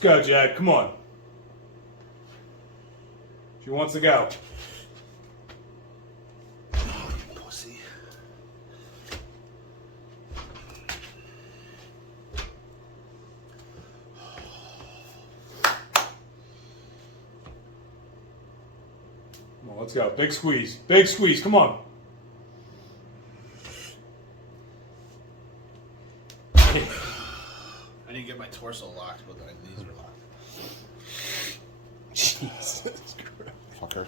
Let's go, Jed. Come on. She wants to go. Pussy. Come on, let's go. Big squeeze. Big squeeze. Come on. I didn't get my torso locked, but my knees were locked. Jesus Christ. Fucker.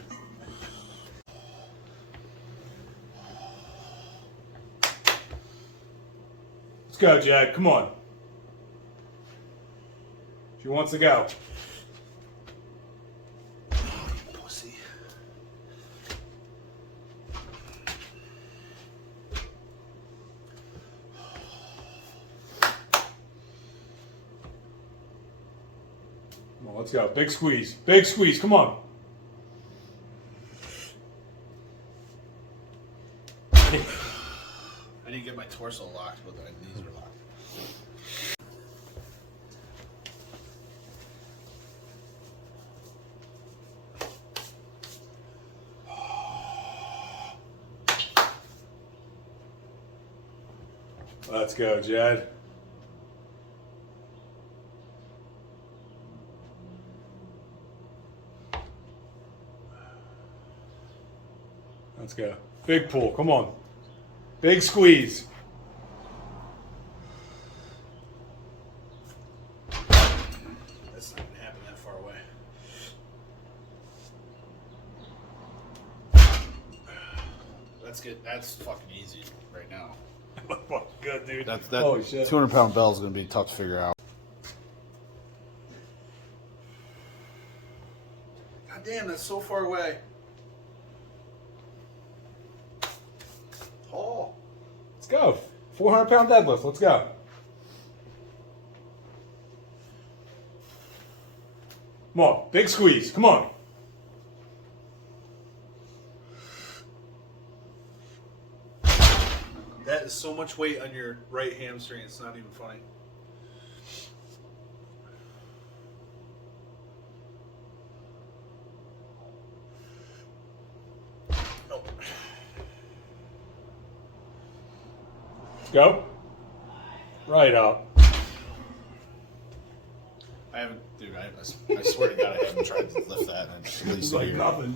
Let's go, Jed. Come on. She wants to go. Pussy. Come on, let's go. Big squeeze. Big squeeze. Come on. I didn't get my torso locked, but my knees were locked. Let's go, Jed. Let's go. Big pull. Come on. Big squeeze. That's not going to happen that far away. That's good. That's fucking easy right now. Fucking good, dude. That Holy shit. 200-pound bell is going to be tough to figure out. God damn, that's so far away. Oh. Let's go. 400-pound deadlift. Let's go. Come on. Big squeeze. Come on. That is so much weight on your right hamstring, it's not even funny. Oh. Let's go. Right up. I haven't, dude, I swear to God, I haven't tried to lift that in at least a year. Nothing.